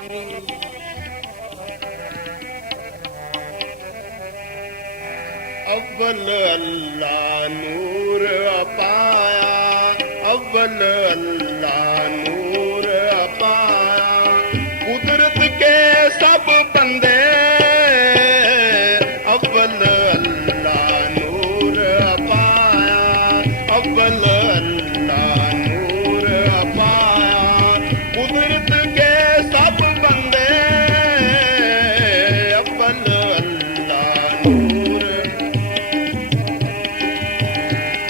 अव्वल अल्लाह नूर अपाया, अव्वल अल्लाह नूर अपाया, कुदरत के सब बंदे अव्वल अल्लाह नूर अपाया, अव्वल अल्लाह नूर अपाया, कुदरत के सब बंदे अव्वल अल्लाह नूर,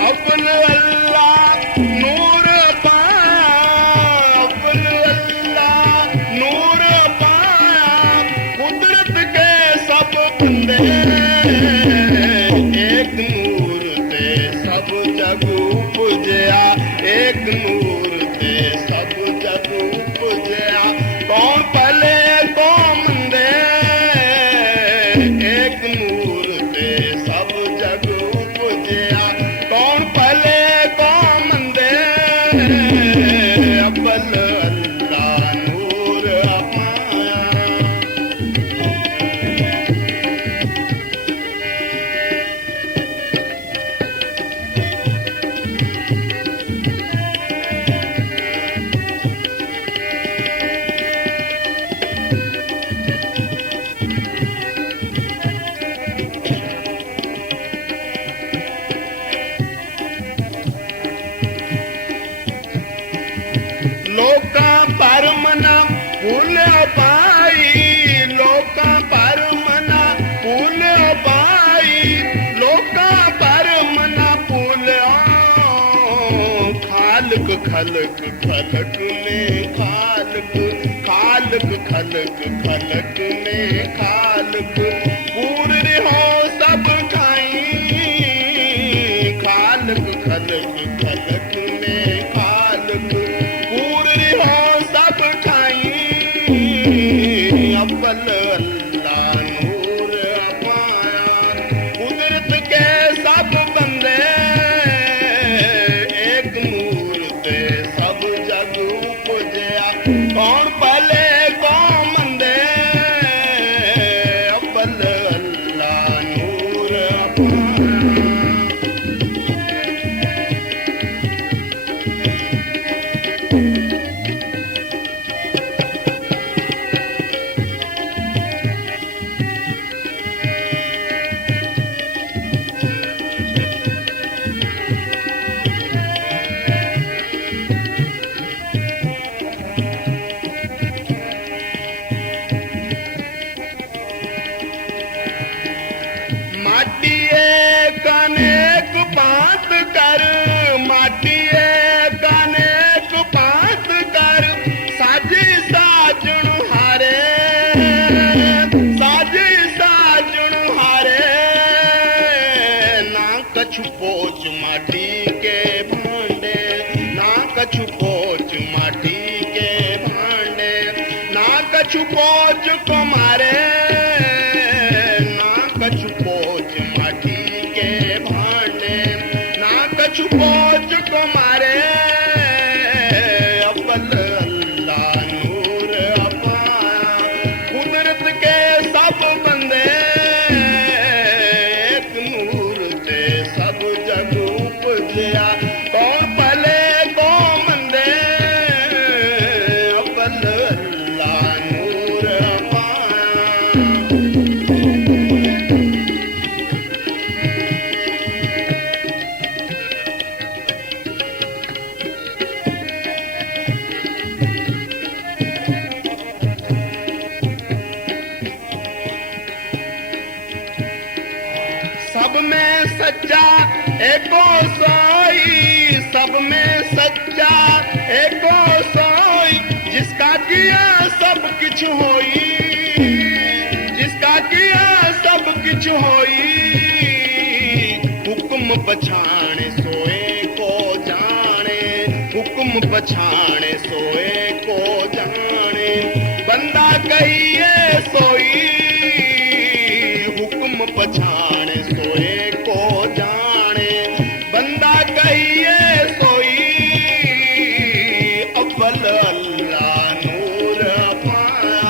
अव्वल अल्लाह नूर पाया, अव्वल अल्लाह नूर पाया, कुदरत के सब बंदे एक नूर ते सब जग उपजया, एक नूर ते सब जग उपजया, कौन भले कौन मंदे, एक नूर ते सब जग उपजया, कौन भले कौन मंदे, अव्वल अल्लाह नूर अपाया। लोकां पर मना भूलियो पाई, लोकां पर मना भूलियो पाई, लोकां पर मना भूलियो, खालक खलक खलक में खालक, खालक खलक खलक में खालक, पूरे हो सब खाई, खालक खलक खलक में खालक, पूरी हो सब खाई, अव्वल अल्लाह नूर पाया, कुदरत के सब बंदे एक नूर ते सब जग उपजया, कौन भले कौन मंदे, अव्वल अल्लाह नूर पाया। माटी एक अनेक बात कर, माटी एक अनेक बात कर, साजी साजन हारे, साजी साजन हारे, ना कछु पोच माटी के भांडे, ना कछु पोच माटी के भांडे, ना कछु पोच को मारे, ना कछु पोच माटी के भांडे, ना कछु पोच को मारे, अव्वल अल्लाह नूर अपाया, कुदरत के सब बंदे एक नूर ते सब जग उपजया, कौन भले कौन मंदे, अव्वल अल्लाह नूर अपाया। सब में सच्चा एको सोई, सब में सच्चा एको सोई, जिसका किया सब किछ होई, जिसका किया सब किछ होई, हुक्म पछाणे सोए को जाने, हुक्म पछाणे सोए को जाने, बंदा कहिए सोई, हुक्म पछाणे सोए को जाने, बंदा कहिए सोई, अव्वल अल्लाह नूर पाया,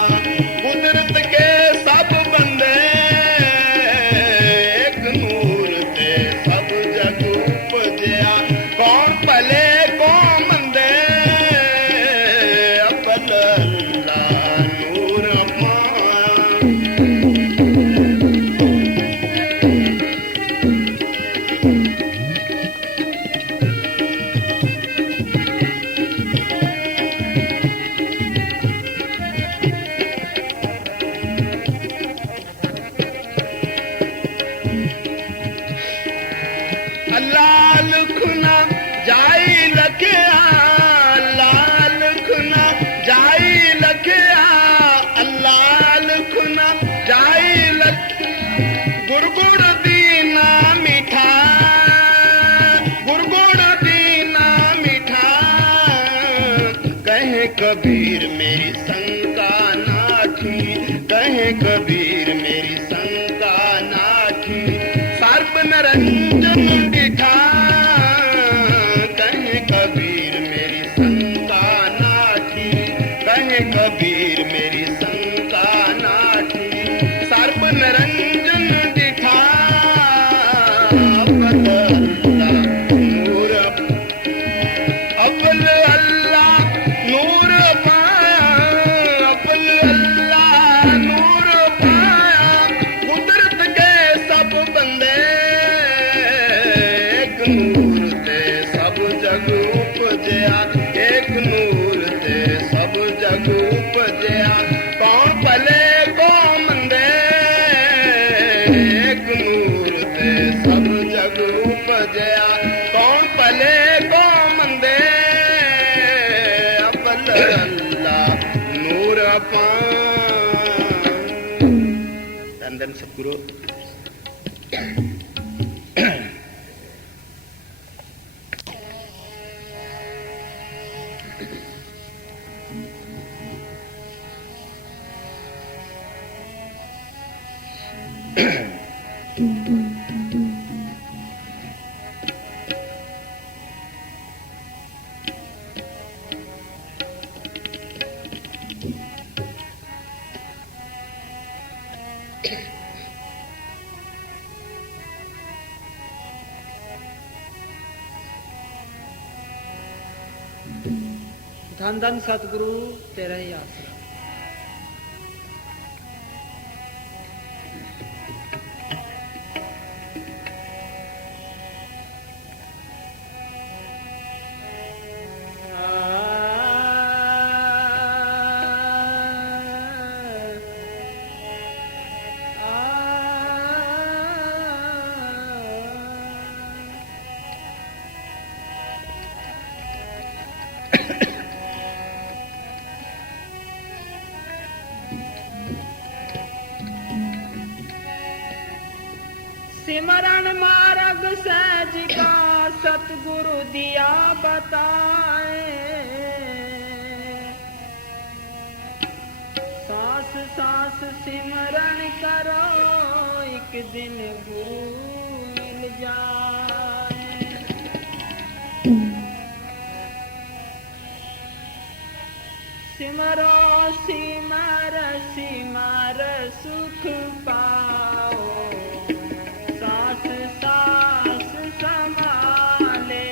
कबीर मेरी शंका नाठी, कहे कबीर मेरी शंका नाठी। सर्प निरंजन दिखा, कहे कबीर मेरी शंका नाठी, कहे कबीर मेरी शंका नाठी। सर्प निरंजन दिखा, अव्वल अल्लाह नूर, अव्वल अल्लाह नूर पाया, अव्वल अल्लाह नूर पाया। कुदरत के सब बंदे, एक नूर ते सब जग उपजया, एक नूर ते सब जग उपजया। कौन भले कौन मंदे, एक नूर ते सब जग उपजया। कौन भले कौन मंदे, अव्वल अल्लाह नूर पाया। धन धन सतगुरु। धन धन सतगुरु तेरा ही आसरा। सिमरन मार्ग सहज का सतगुरु दिया बताए। सांस सांस सिमरन करो, एक दिन गुरु मिल जाए। सिमरो सिमर सिमर सुख पाओ, सांस सांस संभाले।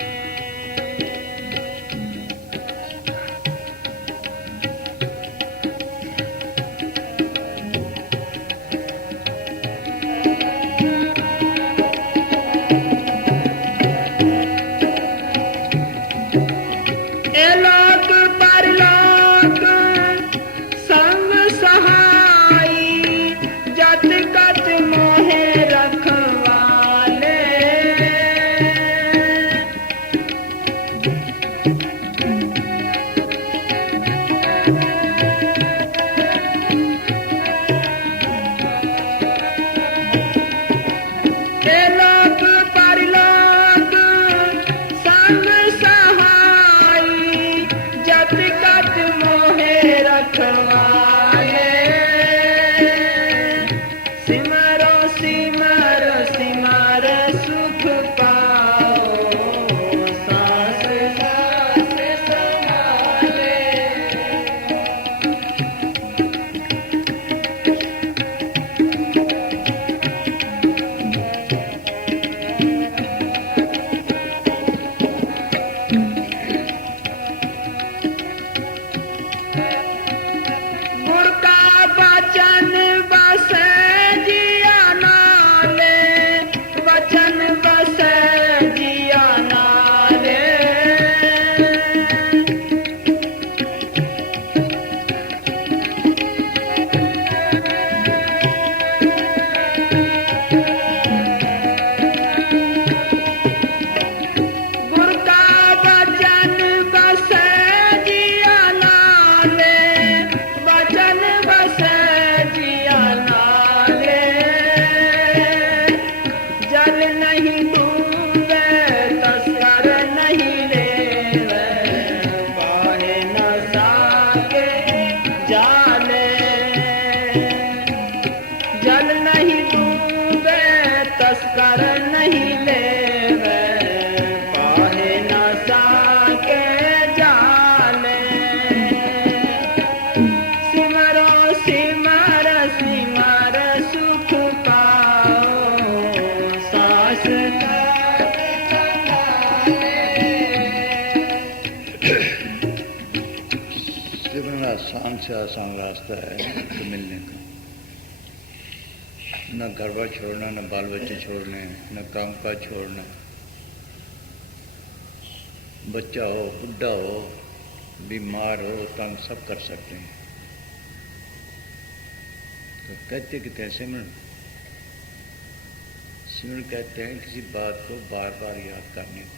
एलोक परलोक संग सहाई, जत रास्ता है तो मिलने का। न घर बार छोड़ना, न बाल बच्चे छोड़ने, न काम काज छोड़ना। बच्चा हो, बुढ़ा हो, बीमार हो तो हम सब कर सकते हैं। तो कहते कि तैसे सिमरन कहते हैं किसी बात को बार बार याद करने को।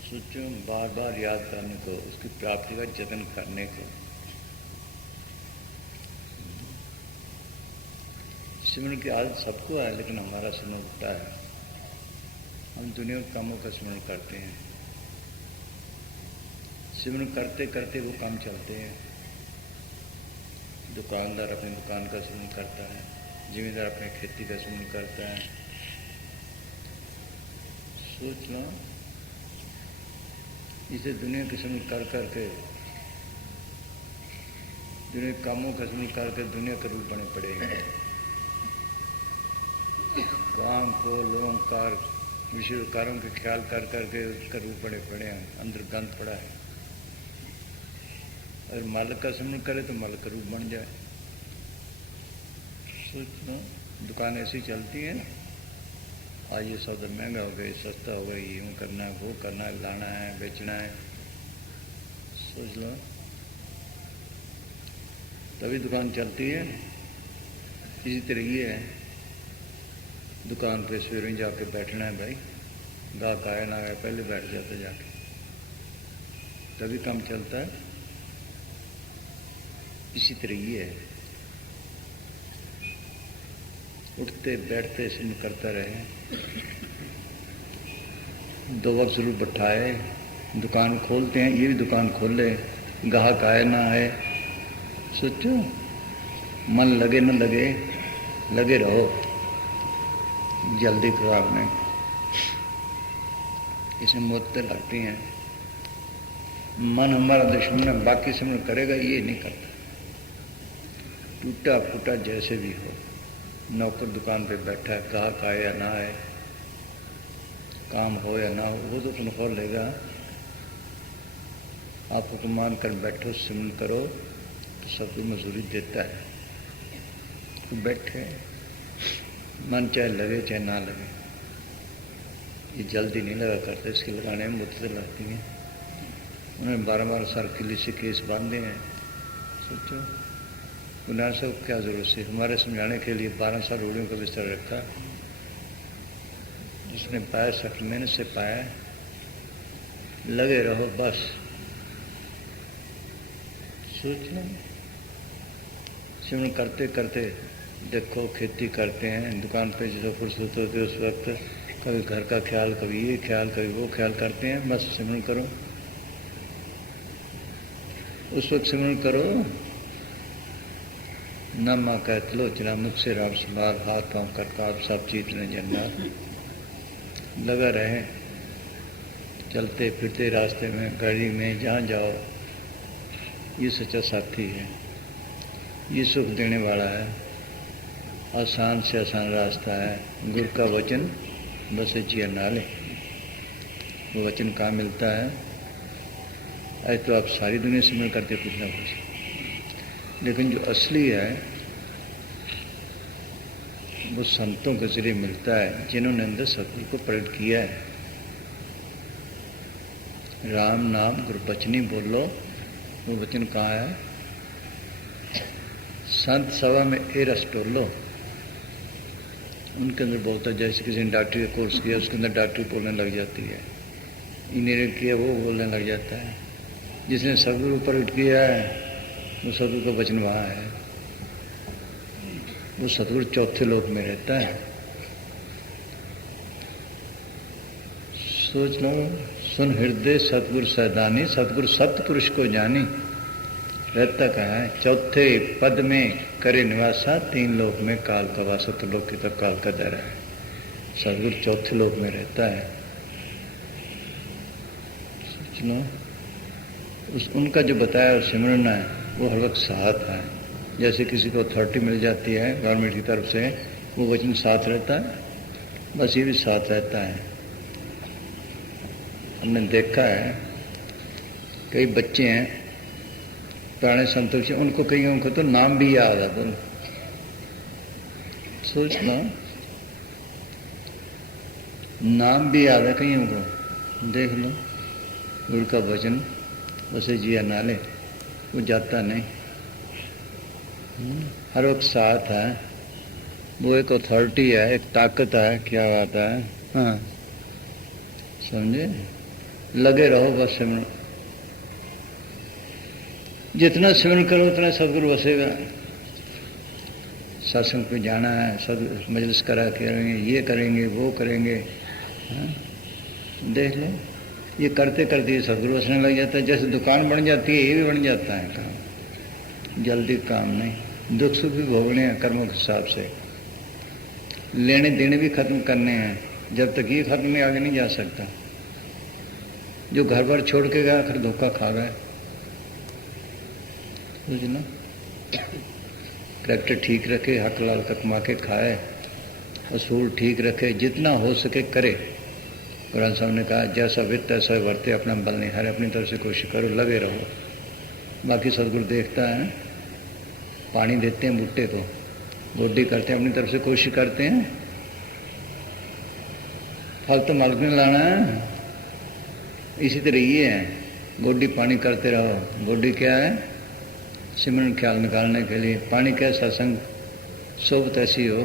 सोचो, बार बार याद करने को, उसकी प्राप्ति का जतन करने को। सिमरन की आदत सबको है, लेकिन हमारा सिमरन उल्टा है। हम दुनिया के कामों का स्मरण करते हैं। सिमरन करते करते वो काम चलते हैं। दुकानदार अपनी दुकान का स्मरण करता है, जिम्मेदार अपनी खेती का स्मरण करता है। सोच लो, इसे दुनिया के स्मरण कर करके, दुनिया के कामों का स्मरण करके दुनिया के रूप बने पड़े हैं। काम को लोगों कार विषय कारों के ख्याल कर करके उसका रूप बने पड़े हैं, अंदर गंद पड़ा है। अगर मालिक का स्मरण करे तो मालिक का रूप बन जाए। सोच लो, दुकान ऐसी चलती है ना, आज ये सौदा महंगा हो गया, सस्ता हो गया, यूँ करना है, वो करना है, लाना है, बेचना है। सोच लो, तभी दुकान चलती है। इसी तरह ये है, दुकान पे सवेरे जाके बैठना है भाई, गाहक आया ना आया पहले बैठ जाता जाके, तभी काम चलता है। इसी तरह ये है, उठते बैठते सिम करता रहे, दो वक्त जरूर बैठाए। दुकान खोलते हैं, ये भी दुकान खोले, गाहक आए ना आए। सोचो, मन लगे न लगे, लगे रहो, जल्दी करो आपने। इसमें मौतें लगती हैं। मन हमारा दुश्मन है, बाकी सिमरन करेगा, ये नहीं करता। टूटा फूटा जैसे भी हो, नौकर दुकान पे बैठा है, ग्राहक आए या ना आए, काम हो या ना हो, वो तो तनख्वाह लेगा। आप हुक्म मान कर बैठो, सिमरन करो तो सबकी मजदूरी देता है। तो बैठे, मन चाहे लगे चाहे ना लगे, ये जल्दी नहीं लगा करते, इसके लगाने में मुद्दतें लगती हैं। उन्होंने 12-12 साल किले से केस बांधे हैं। सोचो, गुनाह से क्या जरूरत है? हमारे समझाने के लिए 12 साल रोड़ियों का बिस्तर रखा। जिसने पाया सख्त मेहनत से पाया, लगे रहो बस। सोच लो, सिमरन करते करते देखो, खेती करते हैं, दुकान पे जो फुर्सत होती है उस वक्त कभी घर का ख्याल, कभी ये ख्याल, कभी वो ख्याल करते हैं। बस सिमरन करो, उस वक्त सिमरन करो। न माँ कहत लोचना, मुझसे राम संभाल, हाथ पाँव कर काब, सब चीत न जन्नत। लगा रहे, चलते फिरते रास्ते में, गाड़ी में, जहाँ जाओ, ये सच्चा साथी है, ये सुख देने वाला है। आसान से आसान रास्ता है। गुरु का वचन बस जिया नाले। वो वचन कहाँ मिलता है? ऐसे तो आप सारी दुनिया सिमरन करते कुछ ना कुछ, लेकिन जो असली है वो संतों के जरिए मिलता है, जिन्होंने अंदर सत्य को प्रकट किया है। राम नाम गुरु बचनी बोलो, वो वचन कहाँ है? संत सभा में ए रस टोलो, उनके अंदर बोलता है। जैसे किसी ने डॉक्टरी का कोर्स किया, उसके अंदर डॉक्टरी बोलने लग जाती है। इंजीनियरिंग किया, वो बोलने लग जाता है। जिसने सदगुरु प्रकट किया है, वो सदगुरु का वचन वहाँ है। वो सदगुरु चौथे लोक में रहता है। सोच लो, सुन हृदय सतगुरु सैदानी, सतगुरु सप्तपुरुष को जानी। रहता कहाँ है? चौथे पद में करे निवासा, 3 लोक में काल का वासा। तो लोक की तो काल का दायरा है। सतगुरु चौथे लोक में रहता है। सोच लो, उनका जो बताया सिमरन है वो हर वक्त साथ है। जैसे किसी को अथॉरिटी मिल जाती है गवर्नमेंट की तरफ से, वो वचन साथ रहता है, बस ये भी साथ रहता है। हमने देखा है, कई बच्चे हैं पुराने संतोषी, उनको कईयों को तो नाम भी याद आता। सोचना, नाम भी याद है कईयों को। देख लो गुरु का वचन उसे जिया नाले, वो जाता नहीं, हर वक्त साथ है। वो एक अथॉरिटी है, एक ताकत है। क्या बात है? हाँ, समझे? लगे रहो बस सिमरन। जितना सिमरन करो उतना सदगुरु बसेगा। सत्संग पे जाना है, सद मजलिस करा करेंगे, ये करेंगे, वो करेंगे। हाँ? देख लो, ये करते करते ये सदगुरु बसने लग जाता है। जैसे दुकान बन जाती है, ये भी बन जाता है काम। जल्दी काम नहीं, दुख सुख भी भोगने हैं कर्मों के हिसाब से, लेने देने भी खत्म करने हैं। जब तक ये खत्म नहीं, आगे नहीं जा सकता। जो घर बार छोड़ के गया फिर धोखा खा गए। समझना, करेक्टर ठीक रखे, हक लाल तक कमा के खाए, असूल ठीक रखे, जितना हो सके करे। कुरान साहब ने कहा जैसा वित्त ऐसा वर्ते, अपना बल नहीं हारे, अपनी तरफ से कोशिश करो, लगे रहो। बाकी सदगुरु देखता है, पानी देते हैं बूटे को, गोडी करते हैं, अपनी तरफ से कोशिश करते हैं, फल तो मालिक ने लाना है। इसी तरह ये है, गोडी पानी करते रहो। गोडी क्या है? सिमरन ख्याल निकालने के लिए। पानी क्या? सत्संग सोबत ऐसी हो।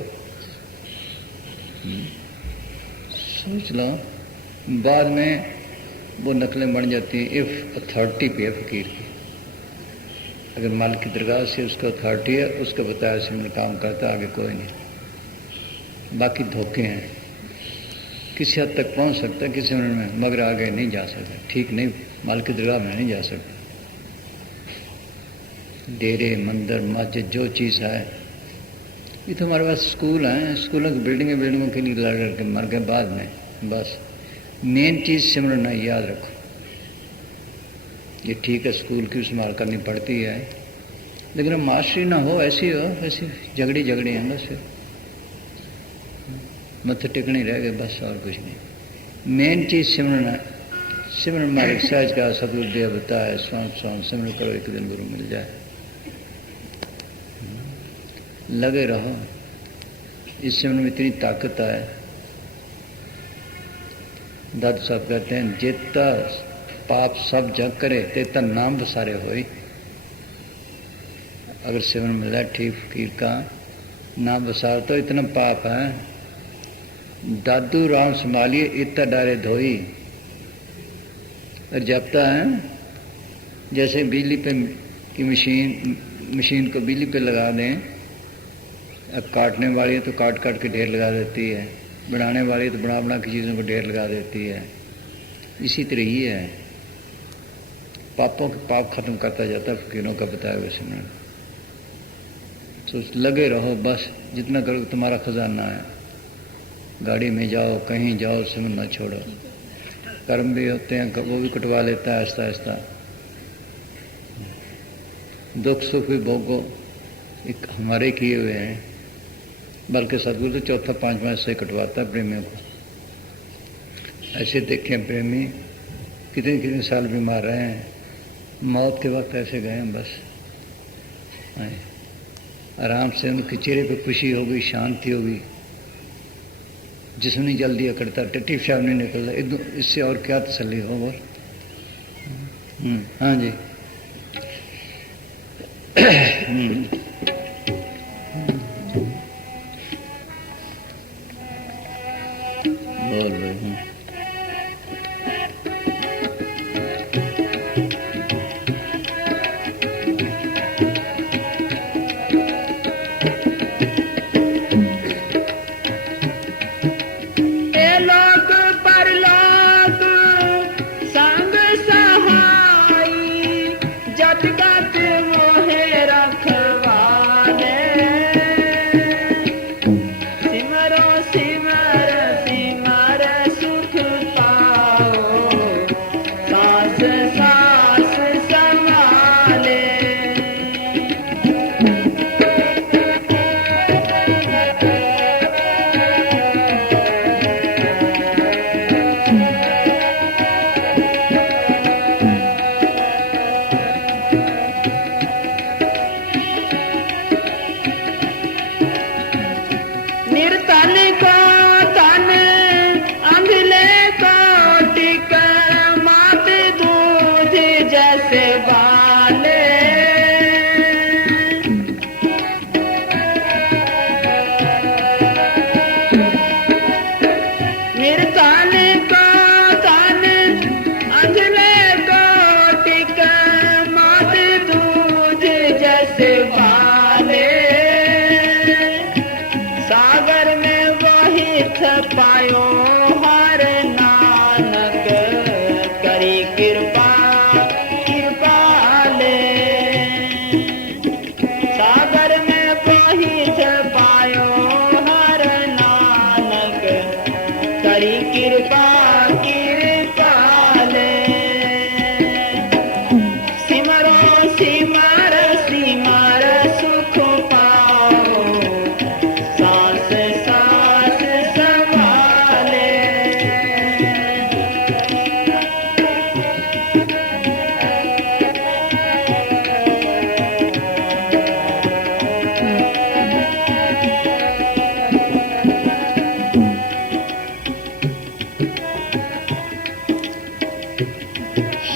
सोच लो, बाद में वो नकलें बन जाती हैं। इफ अथॉरिटी पे है फकीर की, अगर मालिक की दरगाह से उसका अथॉरिटी है, उसका बताया सिमरन काम करता, आगे कोई नहीं। बाकी धोखे हैं। किसी हद तक पहुंच सकता है किसी सिमरन में, मगर आगे नहीं जा सकता। ठीक नहीं, मालिक की दरगाह में नहीं जा सकता। डेरे, मंदिर, मस्जिद, जो चीज़ है, ये तो हमारे पास स्कूल हैं। स्कूलों की बिल्डिंगों के लिए लड़ के मर गए बाद में। बस मेन चीज़ सिमरन है, याद रखो। ये ठीक है, स्कूल की संभाल करनी पड़ती है, लेकिन मास्टरी ना हो, ऐसी हो, ऐसी झगड़ी हैं बस। मत्थे टिकने रह गए बस, और कुछ नहीं। मेन चीज़ सिमरन है। सिमरन मालिक सहज का सतगुरु देव बताया, स्वाम सिमरन करो, एक दिन गुरु मिल जाए। लगे रहो, इस सिमरन में इतनी ताकत है। दादू साहब कहते हैं, जेता पाप सब जग करे, तेता नाम बसारे होई। अगर सिमरन मिला ठीक फकीर का नाम बसार, तो इतना पाप है। दादू राम संभालिए, इतना डारे धोई। और जपता है जैसे बिजली पे की मशीन को बिजली पे लगा दें। अब काटने वाली है तो काट के ढेर लगा देती है, बनाने वाली है तो बना की चीज़ों को ढेर लगा देती है। इसी तरह ही है, पापों के पाप खत्म करता जाता है फकीरों का बताया हुआ सिमरन। तो लगे रहो बस, जितना करो तुम्हारा खजाना है। गाड़ी में जाओ, कहीं जाओ, सिमरन ना छोड़ो। कर्म भी होते हैं, वो भी कटवा लेता है आहिस्ता आहिस्ता। दुख सुख भी भोगो, एक हमारे किए हुए हैं। बल्कि सदगुरु तो चौथा पांचवा ऐसे कटवाता है प्रेमियों को। ऐसे देखें प्रेमी कितने साल बीमार रहे हैं, मौत के वक्त ऐसे गए हैं बस। आराम से उनके चेहरे पे खुशी होगी, शांति होगी, जिसम नहीं जल्दी अकड़ता, टट्टी पेशाब नहीं निकलता। इससे और क्या तसल्ली हो? और हाँ जी। बोल रहे हैं जैसे वाले सागर में वही छपायो हर नानक करी कृपा कृपाले सागर में वही छपायो हर नानक करी कृपा कृपाले सिमरो सिमर सिमर सुख पाओ सांस सांस संभाले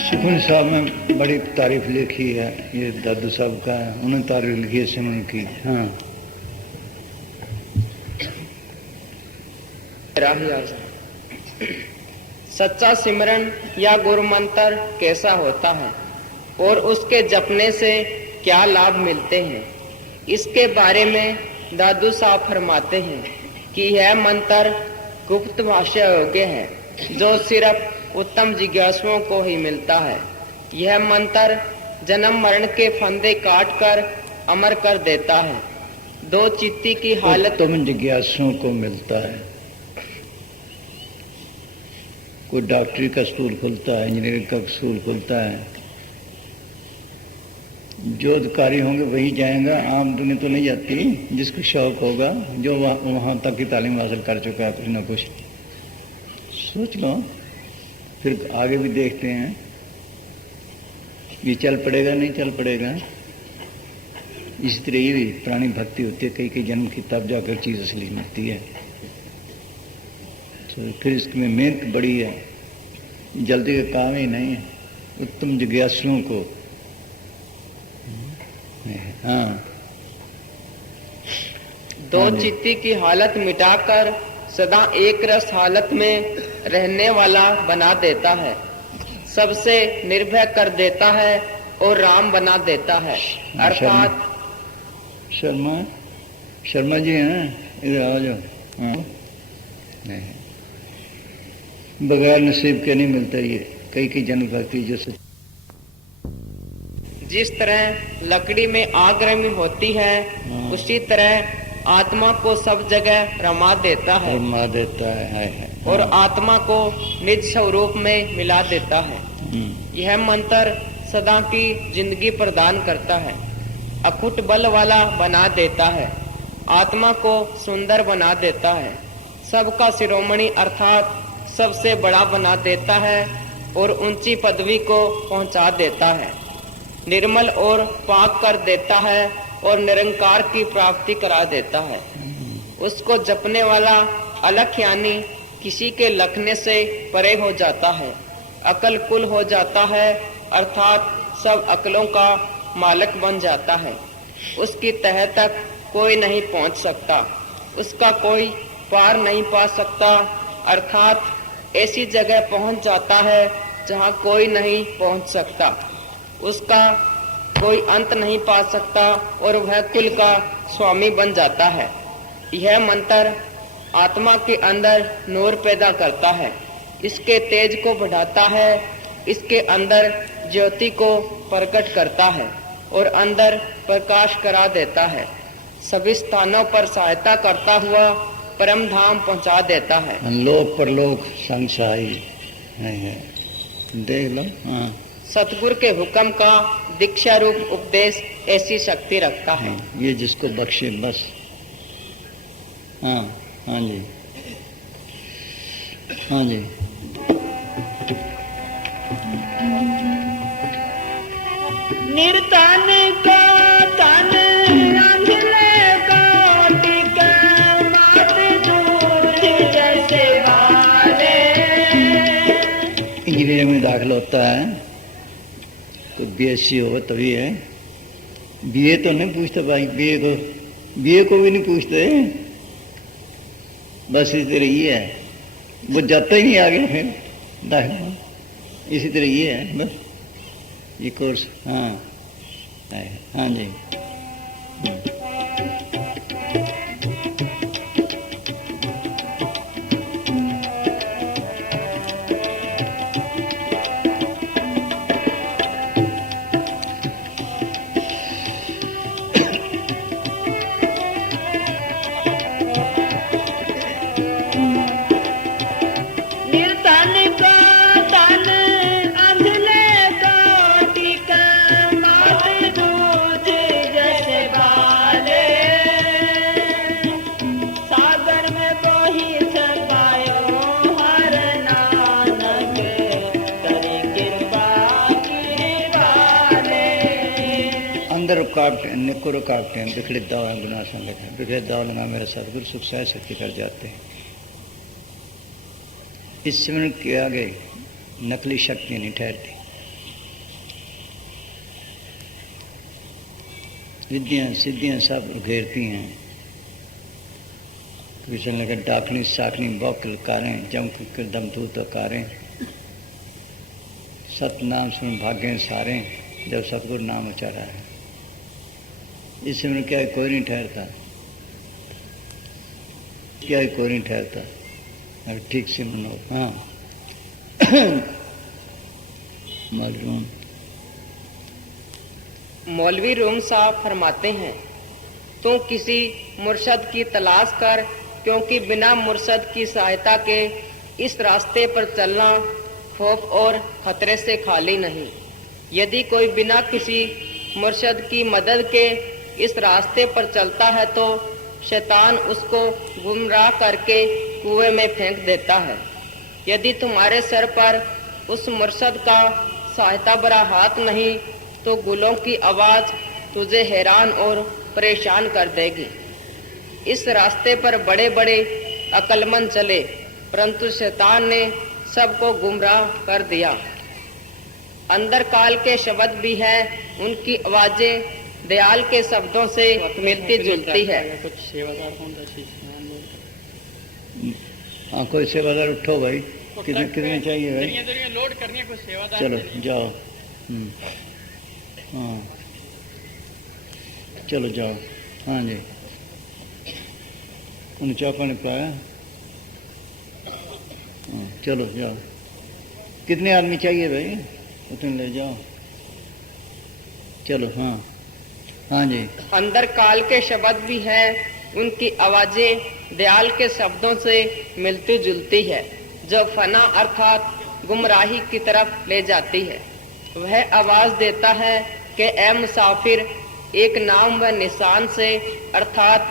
सुखमनी साहब में बड़ी तारीफ लिखी है, ये दादू साहब का है, उन्होंने तारीफ लिखी है सुखमनी की। हाँ सच्चा सिमरन या गुरु मंत्र कैसा होता है और उसके जपने से क्या लाभ मिलते हैं, इसके बारे में दादू साहब फरमाते हैं कि यह मंत्र गुप्त भाषा योग्य है जो सिर्फ उत्तम जिज्ञासुओं को ही मिलता है। यह मंत्र जन्म मरण के फंदे काट कर अमर कर देता है। दो चित्ती की हालत उत्तम जिज्ञासुओं को मिलता है। कोई डॉक्टरी का स्कूल खुलता है, इंजीनियरिंग का स्कूल खुलता है, जो अधिकारी होंगे वही जाएगा, आम दुनिया तो नहीं जाती। जिसको शौक होगा, जो वहाँ तक की तालीम हासिल कर चुका है कुछ ना कुछ। सोच लो, फिर आगे भी देखते हैं ये चल पड़ेगा नहीं चल पड़ेगा। इसी तरह ये भी प्राणी भक्ति होती है, कई कई जन्म की तब जाकर चीज़ असली मिलती है। तो फिर इसमें मेहनत बड़ी है, जल्दी का काम ही नहीं है। उत्तम जिज्ञासुओं को हाँ दो चित्ती की हालत मिटाकर सदा एक रस हालत में रहने वाला बना देता है, सबसे निर्भय कर देता है और राम बना देता है। अर्थात शर्मा जी हैं, इधर आ जाओ। हाँ नहीं, बगैर नसीब के नहीं मिलता ये। कई कई जन्म भक्ति जो जिस तरह लकड़ी में आग रमी होती है, उसी तरह आत्मा को सब जगह रमा देता है, और आत्मा को निज स्वरूप में मिला देता है। यह मंत्र सदा की जिंदगी प्रदान करता है, अकुट बल वाला बना देता है, आत्मा को सुंदर बना देता है, सबका शिरोमणि अर्थात सबसे बड़ा बना देता है और ऊंची पदवी को पहुंचा देता है, निर्मल और पाक कर देता है और निरंकार की प्राप्ति करा देता है। उसको जपने वाला अलख यानी किसी के लखने से परे हो जाता है, अकल कुल हो जाता है, अर्थात सब अकलों का मालिक बन जाता है। उसकी तह तक कोई नहीं पहुंच सकता, उसका कोई पार नहीं पा सकता, अर्थात ऐसी जगह पहुंच जाता है जहां कोई नहीं पहुंच सकता, उसका कोई अंत नहीं पा सकता और वह कुल का स्वामी बन जाता है। यह मंत्र आत्मा के अंदर नूर पैदा करता है, इसके तेज को बढ़ाता है, इसके अंदर ज्योति को प्रकट करता है और अंदर प्रकाश करा देता है, सभी स्थानों पर सहायता करता हुआ परम धाम पहुंचा देता है। लोक परलोक संसाई है, देख लो। हाँ, सतगुरु के हुक्म का दीक्षा रूप उपदेश ऐसी शक्ति रखता है। ये जिसको बख्शे बस। हाँ हाँ जी, हाँ जी। निर्तन को तन अंधले को टिका मात दूध जैसे वाले। इंजीनियरिंग में दाखिला होता है तो बीएससी हो तभी है, बीए तो नहीं पूछता भाई, बीए को भी नहीं पूछते। बस इसी तरह ये है, वो जाता ही नहीं आगे फिर दाखिला। इसी तरह ये है बस ये कोर्स। हाँ हाँ जी। निर्धन को धन अंधले को टीका मात दूध जैसे बाले सागर में कोई छपायो हर नानक करी कृपा की वाले अंदर रुकावटें निको रुकावटें बिखड़े दाव गुनाह संगत है बिखड़े दाव लगा मेरा सदगुरु सुख सहज शक्ति कर जाते हैं। इस सिमरन के आगे नकली शक्तियां नहीं ठहरती। विद्याएं सिद्धियां सब घेरती हैं। कृष्ण लगे डाकनी साकनी बौकल कारें जम दम दूत कारें सतनाम सुन भाग्य सारे जब सतगुरु नाम उचारा है। इस सिमरन क्या कोई नहीं ठहरता, क्या कोई नहीं ठहरता अगर ठीक से मनो। हाँ मालूम मौलवी रूम साहब फरमाते हैं, तू किसी मुर्शद की तलाश कर, क्योंकि बिना मुर्शद की सहायता के इस रास्ते पर चलना खौफ और खतरे से खाली नहीं। यदि कोई बिना किसी मुर्शद की मदद के इस रास्ते पर चलता है तो शैतान उसको गुमराह करके कुएं में फेंक देता है। यदि तुम्हारे सर पर उस मुर्शद का सहायता भरा हाथ नहीं तो गुलों की आवाज तुझे हैरान और परेशान कर देगी। इस रास्ते पर बड़े बड़े अक्लमंद चले, परंतु शैतान ने सबको गुमराह कर दिया। अंदर काल के शब्द भी है, उनकी आवाजें दयाल के शब्दों से मिलती जुलती है। हाँ कोई सेवादार उठो भाई, कितने कितने चाहिए भाई? लोड करनी है कुछ सेवादार। चलो जाओ। हाँ चलो जाओ। हाँ जी उन्हें चापा ने पाया। हाँ चलो जाओ। कितने आदमी चाहिए भाई? उतने ले जाओ। चलो। हाँ हाँ जी। अंदर काल के शब्द भी है, उनकी आवाजें दयाल के शब्दों से मिलती जुलती है, जो फना अर्थात गुमराही की तरफ ले जाती है। वह आवाज देता है कि ए मुसाफिर, एक नाम व निशान से अर्थात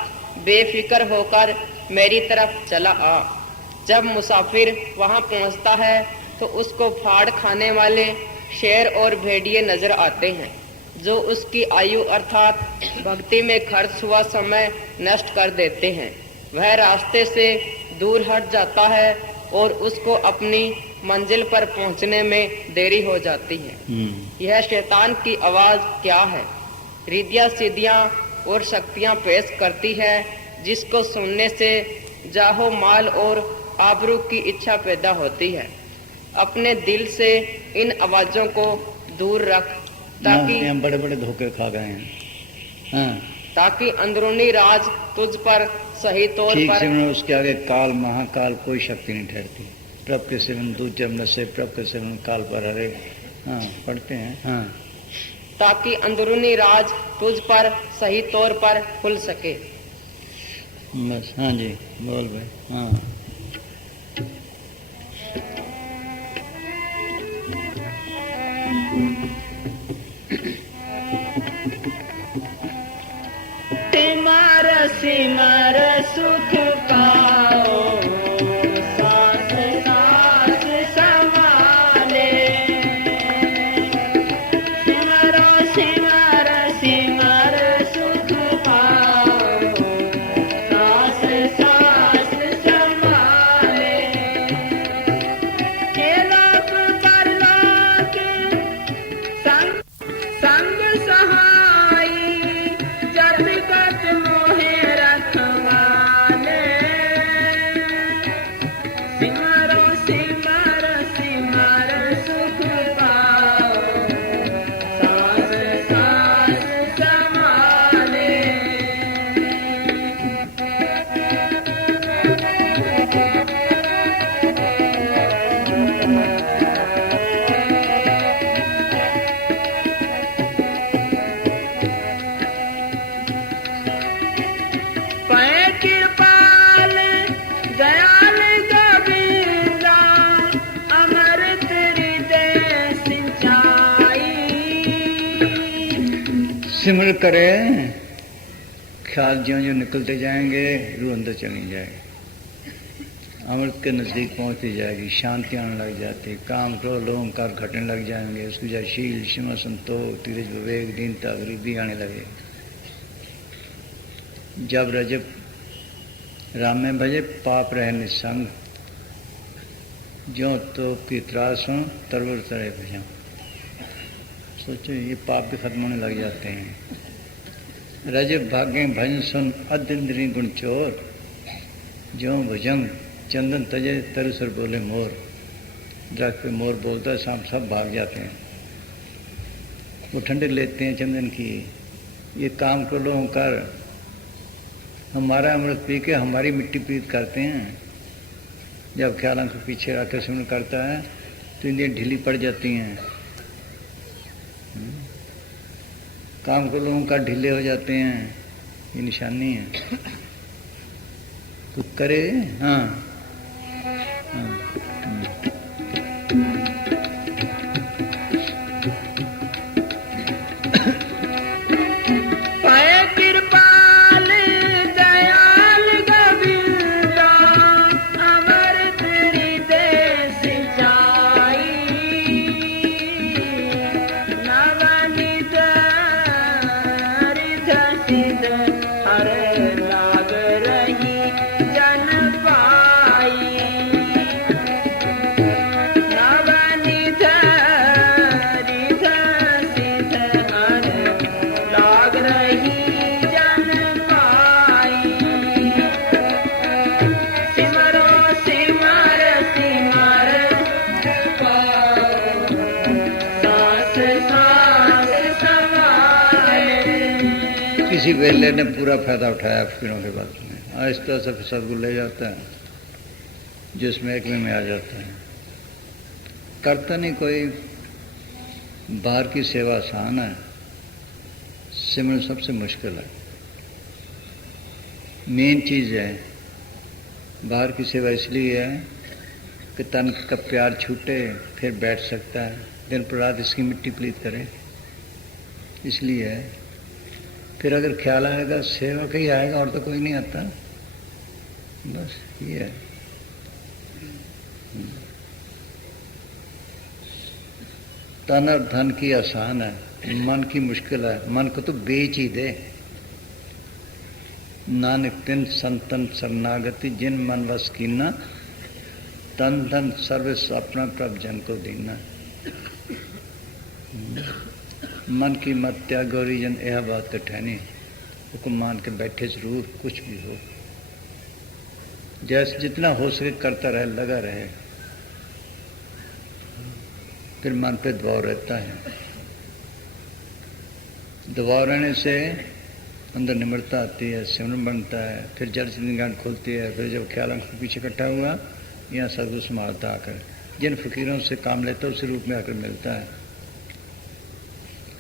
बेफिक्र होकर मेरी तरफ चला आ। जब मुसाफिर वहां पहुंचता है तो उसको फाड़ खाने वाले शेर और भेड़िए नजर आते हैं, जो उसकी आयु अर्थात भक्ति में खर्च हुआ समय नष्ट कर देते हैं। वह रास्ते से दूर हट जाता है और उसको अपनी मंजिल पर पहुंचने में देरी हो जाती है। यह शैतान की आवाज क्या है? रिद्धियां सिद्धियां और शक्तियां पेश करती है, जिसको सुनने से जाहो माल और आबरू की इच्छा पैदा होती है। अपने दिल से इन आवाजों को दूर रख, ताकि हम बड़े बड़े धोखे खा गए हैं। हाँ ताकि अंदरूनी राज तुझ पर सही तौर ठीक पर। से उसके आगे काल महाकाल कोई शक्ति नहीं ठहरती। प्रभ के सेवन दूध जब नशे, प्रभ के सेवन काल पर हरे। हाँ पढ़ते हैं। हाँ ताकि अंदरूनी राज तुझ पर सही तौर पर खुल सके। बस। हाँ जी बोल भाई। हाँ सिमर सिमर सुख पाओ, सांस सांस संभाले। सिमर सिमर सिमर सुख पाओ, सांस सांस संभाले। हे लोक परलोक संग संग सहाई, जब तक मोहे रखवाले। सिमर करे, ख्याल ज्यों ज्यों निकलते जाएंगे रूह अंदर चली जाएगी, अमृत के नज़दीक पहुंचती जाएगी, शांति आने लग जाती, काम क्रोध लोभ अहंकार घटने लग जाएंगे, उसकी जहाँ शील क्षमा संतोष धीरज विवेक दीनता गरीबी आने लगे। जब रजब राम में भजे पाप रहे निसंग, जो तो की त्रास हो तरवर तरह भजा। सोचो ये पाप भी खत्म होने लग जाते हैं। रजब भागे भजन सुन अद्रिंद्री गुण चोर, जो भजन चंदन तजे तरसर बोले मोर। दरख्त पे मोर बोलता है, सांप सब भाग जाते हैं, वो ठंडक लेते हैं चंदन की। ये काम को लोग कर हमारा अमृत पी के हमारी मिट्टी पीत करते हैं। जब ख्यालों को पीछे रखकर सिमरन करता है तो इंद्रियाँ ढीली पड़ जाती हैं, काम को लोगों का ढीले हो जाते हैं, ये निशानी है। तो करे हाँ, पाए कृपाल दयाल गोविंदा, अमृत हृदय सिंचाई, नवनिध रिध सिद्ध हर लाग रही जन पाई, नवनिध रिध सिद्ध हर लाग रही जन पाई। सिमरो सिमर सिमर सास सास सवारे। किसी वेले ने पूरा फायदा उठाया फकीरों के बात में, आहिस्ता से सदगुरु ले जाता है, जिसमें एक में आ जाता है। करता नहीं कोई, बाहर की सेवा आसान है, सिमरन सबसे मुश्किल है। मेन चीज़ है, बाहर की सेवा इसलिए है कि तन का प्यार छूटे फिर बैठ सकता है, दिन पर रात इसकी मिट्टी प्लीत करे, इसलिए है। फिर अगर ख्याल आएगा सेवा का ही आएगा और तो कोई नहीं आता, बस ये है। तन और धन की आसान है, मन की मुश्किल है। मन को तो बेच ही दे। नानक तिन संतन शरणागति, जिन मन वस कीना, तन धन सर्विस अपना प्रभ जन को दीना। मन की मत त्याग गौरी जन, यह बात कठैनी, हुक्म मान के बैठे जरूर, कुछ भी हो जैसे जितना हो सके करता रहे, लगा रहे, फिर मन पे दबाव रहता है। दबाव रहने से अंदर निम्रता आती है, सिमरन बनता है, फिर जड़ से निगाह खुलती है। फिर जब ख्याल के पीछे इकट्ठा हुआ, यहाँ सदगुरु संभालता आकर, जिन फकीरों से काम लेता उसी रूप में आकर मिलता है।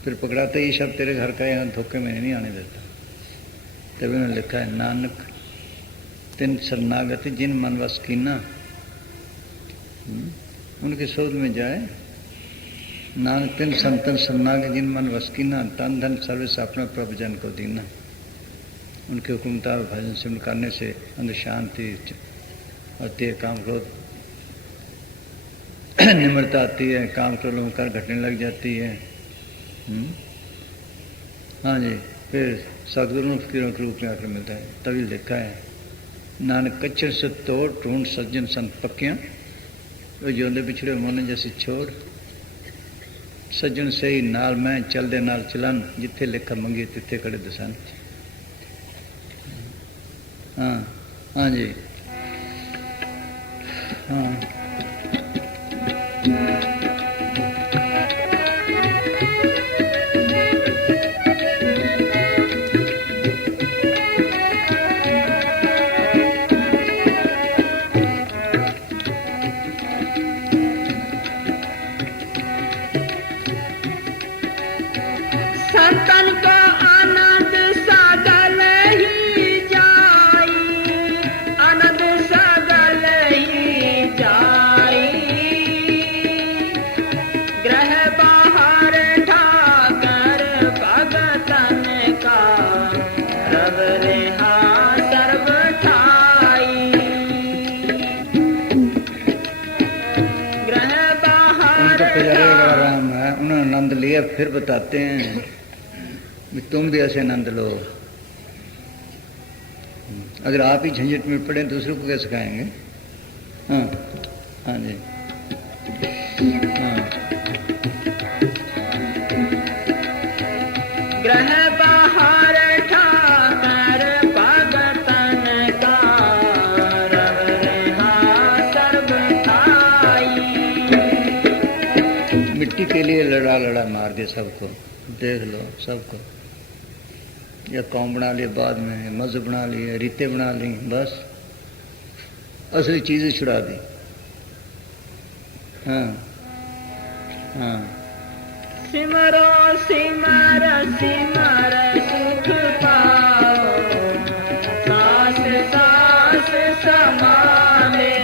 फिर पकड़ाते ही शब्द तेरे घर का यहाँ धोखे में नहीं आने देता। तभी उन्होंने लिखा है, नानक तिन शरणागति, जिन मन वस कीना, उनके शोध में जाए। नानक तिन संतन शरणागति, जिन मन वस कीना, तन धन सर्विस अपना प्रभु जन को दीना। उनके हुक्मता भजन सिमरन करने से अंदर शांति आती है, काम क्रोध निम्रता आती है, काम क्रोध अहंकार घटने लग जाती है। हाँ जी, फिर सदगुरु फकीरों के रूप में आकर मिलता है। तभी लिखा है, नानक कच्चर से तोड़ ढूंढ सज्जन संत पक्कियां, वो जोंदे बिछड़े मोने जैसे छोड़, सज्जन से ही नाल मैं चल दे नाल चलन, जिथे लेखा मंगी तिथे खड़े दसन। हाँ हाँ जी हाँ। संतन को आनंद सागल ही जाई, आनंद सागल ही जाई, ग्रह बाहर ठाकर भगतन फिर बताते हैं कि तुम भी ऐसे आनंद लो। अगर आप ही झंझट में पड़े दूसरों को क्या सिखाएंगे? हाँ हाँ जी हाँ। ग्रह बाहर ठाकर भगतन का रव रहा सर्वथाई। मिट्टी के लिए लड़ा लड़ा मार दिया सबको, देख लो सबको। या कौम बना लिए, बाद में मज़हब बना लिए, रीतें बना ली, बस असली चीज़ें छुड़ा दी। हाँ हाँ। सिमरो सिमर सिमर सुख पाओ, सास सास समाले।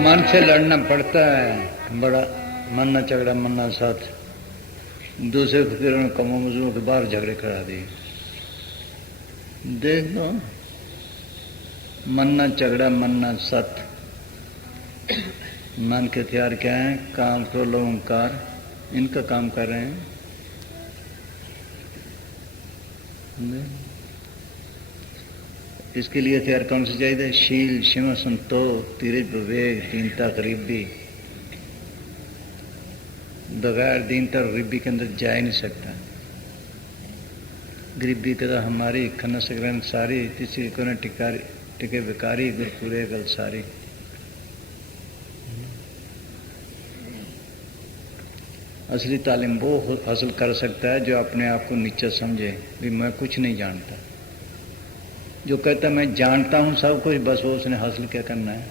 मन से लड़ना पड़ता है, बड़ा मन्ना झगड़ा मन्ना साथ। दूसरे कमों मजलूम के बाहर झगड़े करा दिए। देख लो, मन्ना झगड़ा मन्ना सत। मन के हथियार क्या है? काम, क्रोध, लोभ, अहंकार, इनका काम कर रहे हैं। इसके लिए हथियार कौन से चाहिए? शील, क्षमा, संतोष, धीरज, विवेक, दीनता, गरीबी। बगैर दीनता और गरीबी के अंदर जा ही नहीं सकता। गरीबी के तो हमारी खन्ना सकरन सारी, तीसरी को न टिके बेकारी, गुरपुरे गल सारी। असली तालीम वो हासिल कर सकता है जो अपने आप को नीचा समझे, भी मैं कुछ नहीं जानता। जो कहता मैं जानता हूँ सब कुछ, बस वो उसने हासिल क्या करना है।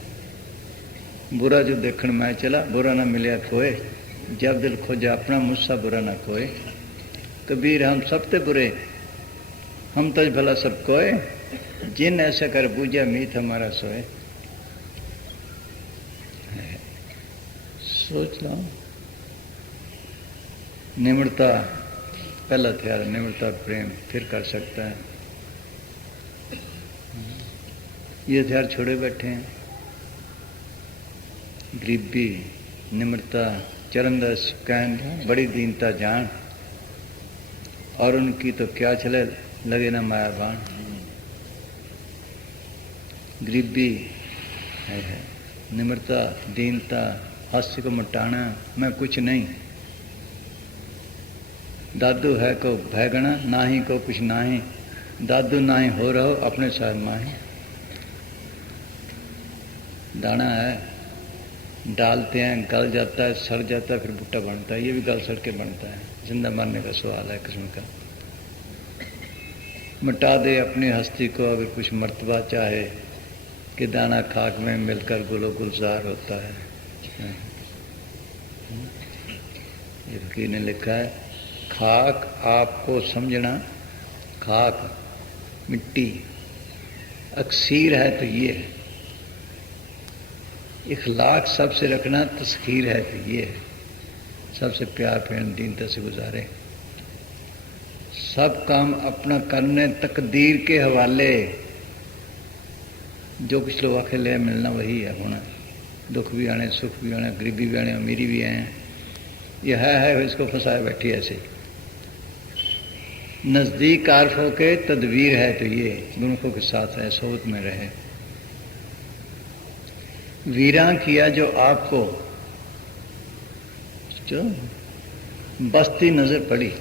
बुरा जो देखण मैं चला, बुरा ना मिलया खोए, जब दिल खोजा अपना मुझसा बुरा ना कोई। कबीर हम सब ते बुरे, हम तो भला सब कोय, जिन ऐसा कर बूझा मीत हमारा सोए। सोच लो, निम्रता पहला हथियार, निम्रता प्रेम फिर कर सकता है। ये हथियार छोड़े बैठे हैं। गरीबी, निम्रता, चरणदास कहन, बड़ी दीनता जान, और उनकी तो क्या चले लगे ना माया बाण। गरीबी है, निम्रता, दीनता, हास्य को मटाना, मैं कुछ नहीं। दादू है को भैगना, ना ही को कुछ ना ही। दादू ना ही हो रहो अपने साथ माही। दाना है, डालते हैं, गल जाता है, सड़ जाता है, फिर भुट्टा बनता है। ये भी गल सड़ के बनता है। जिंदा मरने का सवाल है किस्म का। मिटा दे अपनी हस्ती को अगर कुछ मर्तबा चाहे, कि दाना खाक में मिलकर गुलो गुलजार होता है। ये फकीर ने लिखा है, खाक आपको समझना, खाक मिट्टी अक्सीर है तो ये है। इखलाक सबसे रखना तस्खीर है तो ये है। सबसे प्यार प्रेम दीनता से गुजारे। सब काम अपना करने तकदीर के हवाले। जो कुछ लोग अकेले मिलना वही है होना। दुख भी आने, सुख भी आने, गरीबी भी आने, अमीरी भी आए। ये है इसको फंसाए बैठी ऐसे। नज़दीक आरफों के तदबीर है तो ये गुणकों के साथ है, सोबत में रहे। वीरां किया जो आपको, जो बस्ती नजर पड़ी,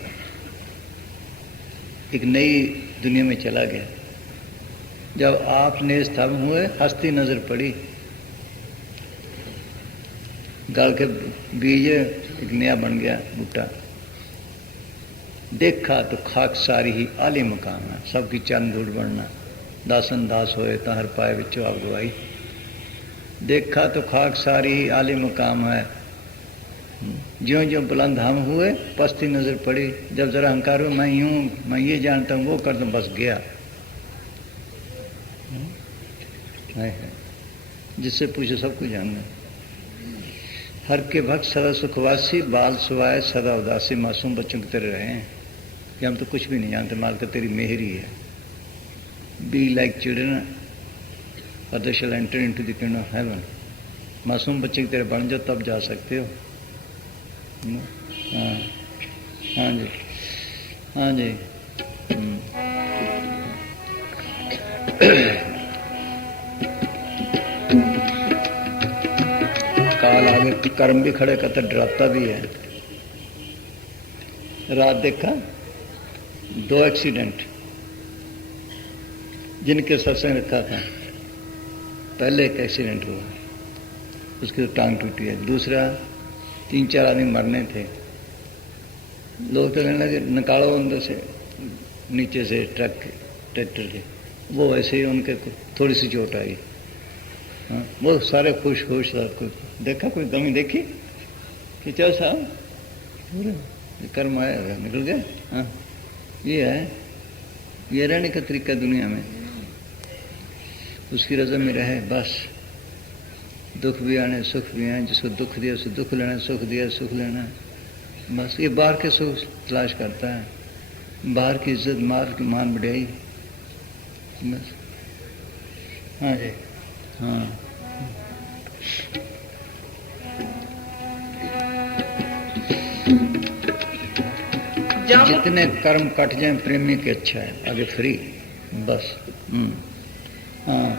एक नई दुनिया में चला गया। जब आप नेस्तम हुए हस्ती नजर पड़ी, गल के बीज एक नया बन गया बूटा। देखा तो खाक सारी ही आली मकाम है, सबकी चंद धूड़ बनना। दासन दास होए तो हर पाए बिचो आप गवाई। देखा तो खाक सारी ही आली मकाम है। ज्यों ज्यों बुलंद हम हुए पस्ती नजर पड़ी। जब जरा अहंकार हुआ मैं यूं, मैं ये जानता हूँ, वो कर दूं, बस गया। जिससे पूछे सब कुछ जानना। हर के भक्त सदा सुखवासी, बाल सुवाए सदा उदासी। मासूम बच्चों की तरह रहे हैं कि हम तो कुछ भी नहीं जानते, माल का तेरी मेहर ही है। बी लाइक चिल्ड्रन और they shall enter into the kingdom of heaven. मासूम बच्चे की तरह बन जाओ तब जा सकते हो। हाँ हाँ जी, हाँ जी। काल आगे कर्म भी खड़े करता, डराता भी है। रात देखा 2 एक्सीडेंट जिनके सत्संग रखा था। पहले एक एक्सीडेंट हुआ, उसकी तो टांग टूटी है। दूसरा 3-4 आदमी मरने थे। लोग तो कहने लगे निकालो अंदर से, नीचे से ट्रैक्टर के। वो वैसे ही उनके थोड़ी सी चोट आई। हाँ, वो सारे खुश खुश। देखा कोई कमी देखी कि चल साहब कर्म आया निकल गया। हाँ, ये है, ये रहने का तरीका दुनिया में। उसकी रजा में रहे बस। दुख भी आने सुख भी आए। जिसको दुख दिया उसे दुख लेना, सुख दिया सुख लेना। बस ये बाहर के सुख तलाश करता है, बाहर की इज्जत मार की मान बढ़ाई बस। हाँ जी, हाँ। जितने कर्म कट जाए प्रेमी के अच्छा है, आगे फ्री बस। हाँ।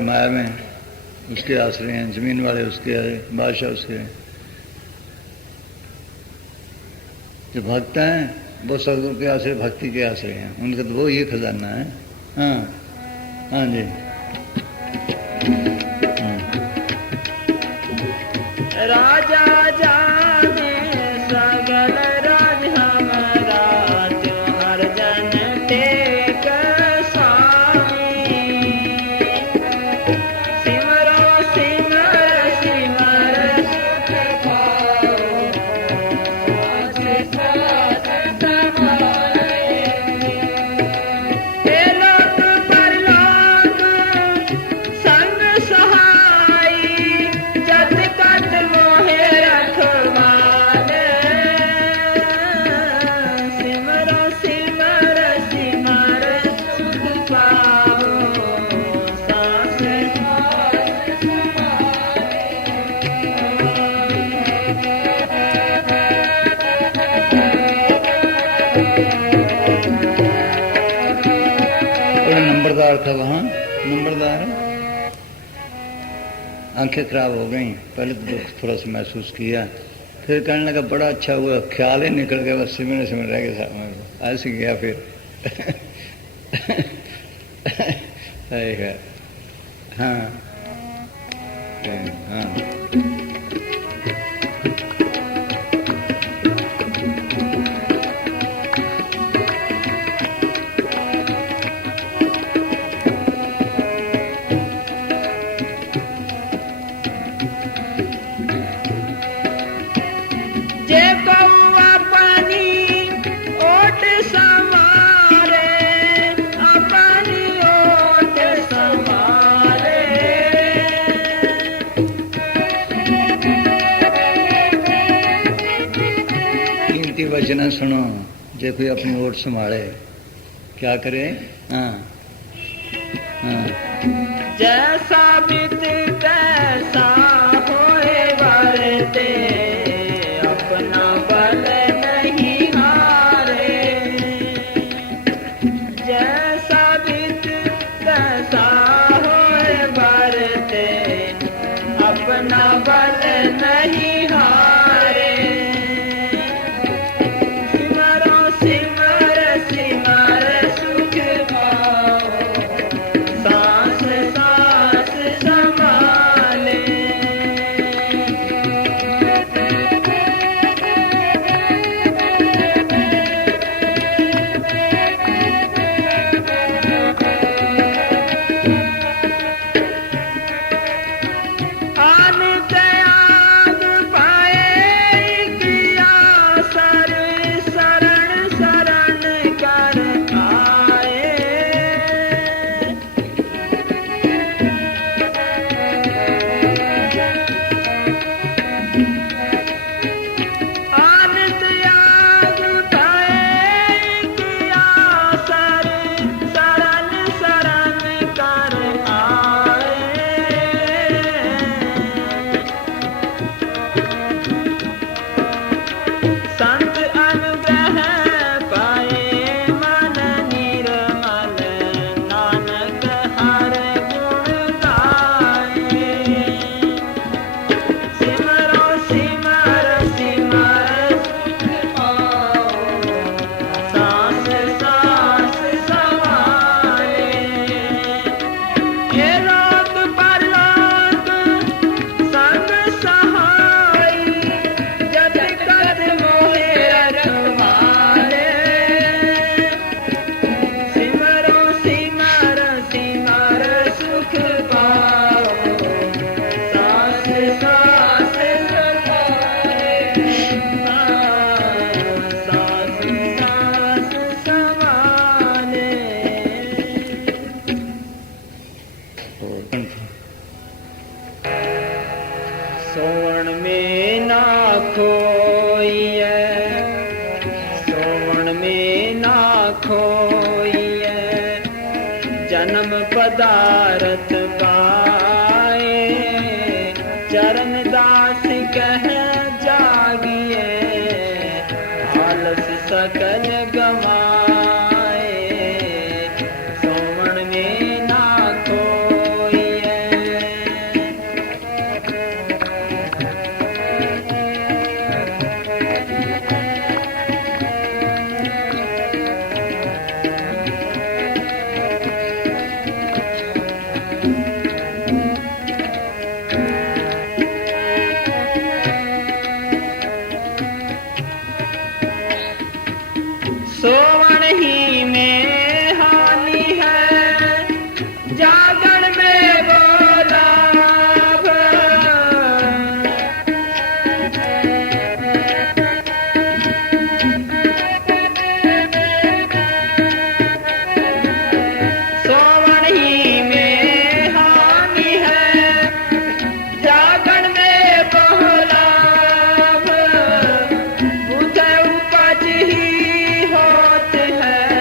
माया में उसके आश्रय हैं, जमीन वाले उसके हैं, बादशाह उसके हैं। जो भक्त हैं वो सदगुरु के आश्रय, भक्ति के आश्रय हैं। उनका तो वो ये खजाना है। हाँ हाँ जी। राजा जाने सगल राज हमारा, त्यों हर जन टेक स्वामी। सिमरो सिमर सिमर सुख पाओ, थोड़ा नंबरदार था वहाँ, नंबरदार आंखें खराब हो गई। पहले तो दुख थोड़ा सा महसूस किया, फिर कहने लगा बड़ा अच्छा हुआ, ख्याल ही निकल गया, बस सिमरन सिमरन रह गया साहब, ऐसे गया फिर। सही है। हाँ हाँ जे कौआ पानी ओट संवारे, अपनी ओट संवारे। कीमती वचन सुनो, जे कोई अपनी ओट संभाले क्या करे। हाँ हाँ जैसा बित तैसा होए वरते, अपना बल नहीं हारे। जैसा बित तैसा होए वरते, अपना बल नहीं हारे। सिमरो सिमर सिमर सुख पाओ, सांस सांस संभाले। आन त्याग पाए किया सर, शरण शरण कर आए। आन त्याग पाए किया सर, शरण शरण कर आए। संत अनुग्रह पाए मन निर्मल, नानक हर गुण गाए। सिमरो सिमर सिमर सुख पाओ, सांस सांस संभाले। हे लोक परलोक संग सहाय, जब कद मोहे रखवाले। सिमरो सिमर सिमर सुख पाओ, सांस सांस संभाले। सांस सांस संभाले। सोवन में ना खोइए, सोवन में ना खोइए, जन्म पदारथ पाए। चरण दास कह जागिए, आलस सकल गवाए। सोवन में ना खोइए। सोवन ही में हानि है, जागरण में बोला सोवन ही में हानि है, जागरण में बोला। बुझे उपज ही होत है,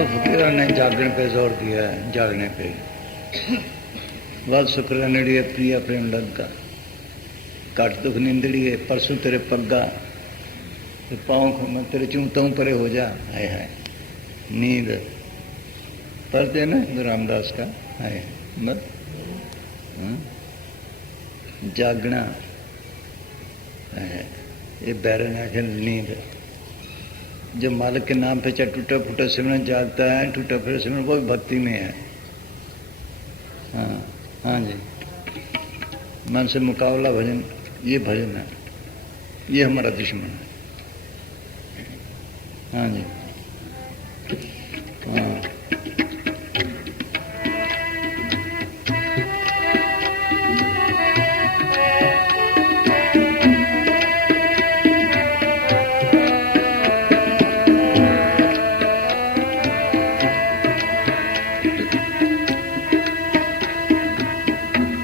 तो फकीरों ने जागने पे जोर दिया है, जागने पे। वल शुक्र नड़िए प्रिया प्रेम लगा, कट दुख निंदड़िए परसों तेरे पग्गा, पाँव मैं तेरे चूतों परे हो जा। हाय हाय नींद पढ़ते ना गुरु रामदास का। हाय मत जागना है, ये बैरन है नींद। जो मालिक के नाम पे चाहे टूटा फूटा सिमरन जागता है, टूटा फूटा सिमरन वो भी भक्ति में है। हाँ हाँ जी, मन से मुकाबला भजन, ये भजन है, ये हमारा दुश्मन है। हाँ जी हाँ।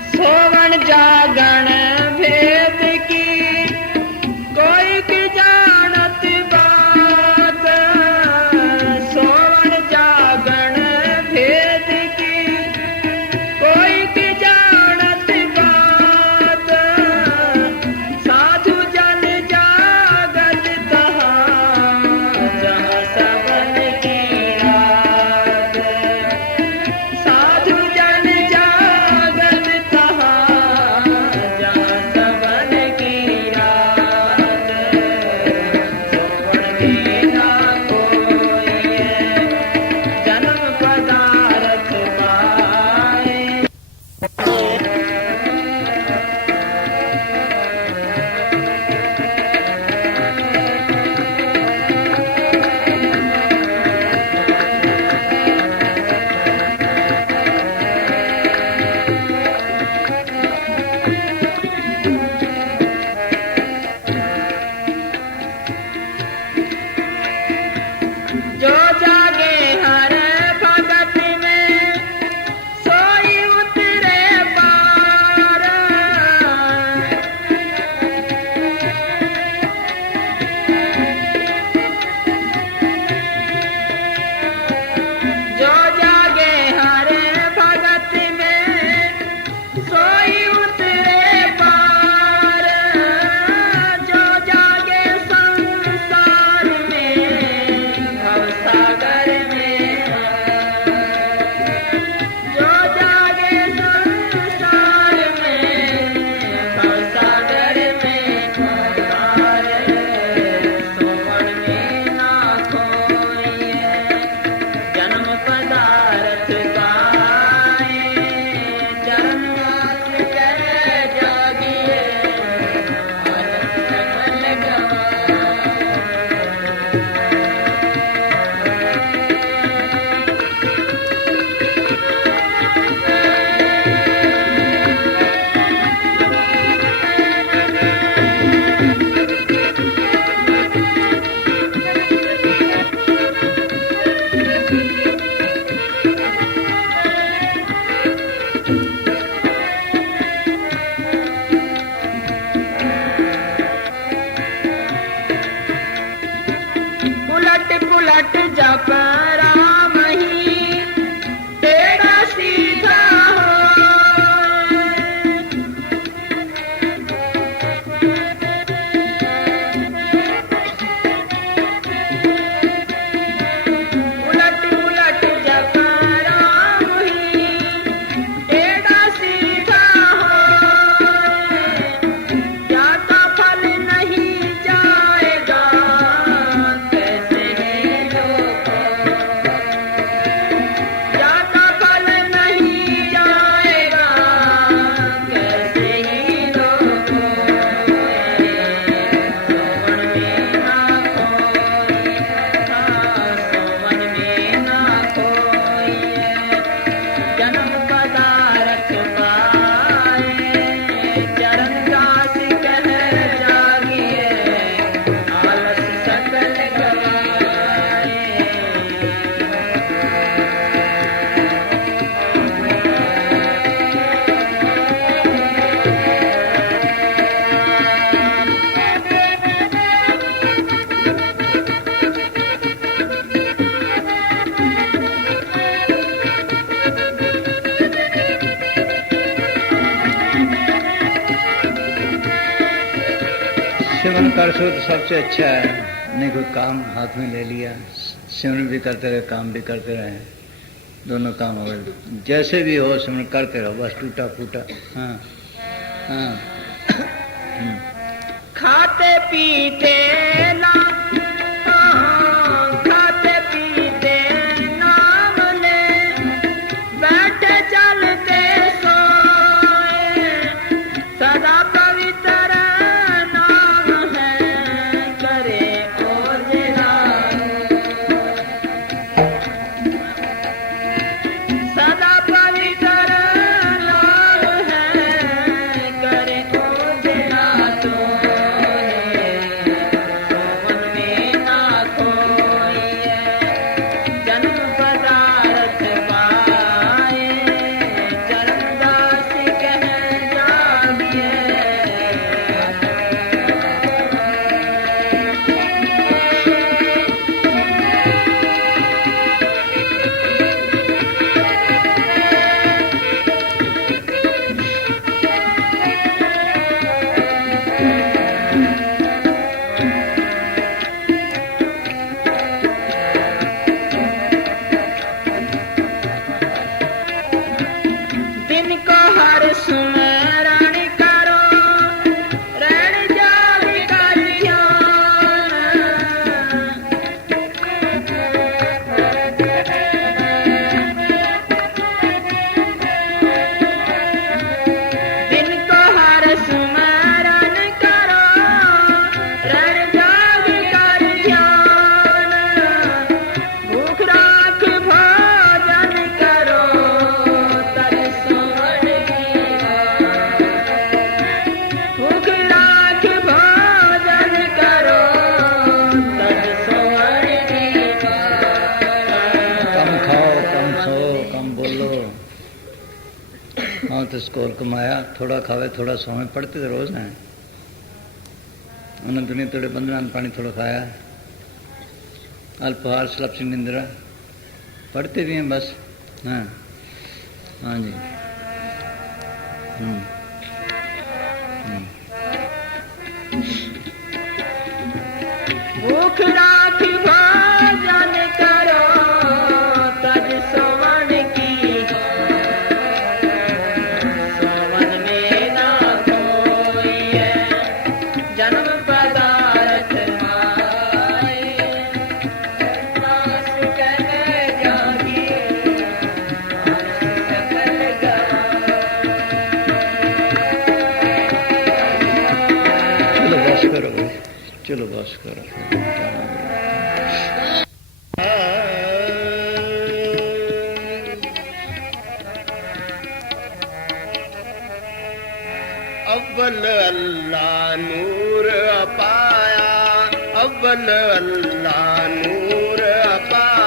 सोवन जागण भेद की कोई की जानत बात, सोवन जागण भेद की कोई की जानत बात, साधु जन जागत तहाँ जहाँ सबन की रात, साधु जन जागत तहाँ जहाँ सबन की रात, सोवन बिना कोई जन्म पदार्थ पाए। जो जागे हर भगत में सोई उतरे पार, जो जागे हर भगत में सोई उतरे पार, जो जागे संसार में भवसागर में, जो जागे संसार में भवसागर में पार, सोवन बिना कोई जन्म पदार्थ पाए, चरण वास कर जागिए सकल गवाए। उलट पुलट जप राम ही तेरा सीधा हो, उलट पुलट जप राम ही तेरा सीधा हो, जाता फल नहीं जाएगा कैसे है लोगों। कर सो तो सबसे अच्छा है। नहीं कोई काम हाथ में ले लिया, सिमरन भी करते रहे, काम भी करते रहे, दोनों काम हो गए। जैसे भी हो सिमरन करते रहो, बस टूटा फूटा। हाँ हाँ। खाते पीते ना खाते पीते नाम ले, बैठे चलते सोए, सदा पवित्र नाम है, करे ओझला। सदा पवित्र नाम है, करे ओझला तो तो स्कोर कमाया, थोड़ा खावे थोड़ा सोवे, पढ़ते तो रोज हैं। उन्हें दुनिया थोड़े बंदना पानी थोड़ा खाया, अल्पहार स्लप सी निंद्रा, पढ़ते भी हैं बस। हाँ हाँ जी। भूख राख भोजन करो, तज सोवन की, सोवन में ना कोई है, जन्म पदार्थ माए, नास कह जागी, सकल चलो बस करो भाई, चलो बस करो। अव्वल अल्लाह नूर अपाया, अव्वल अल्लाह नूर अपाया।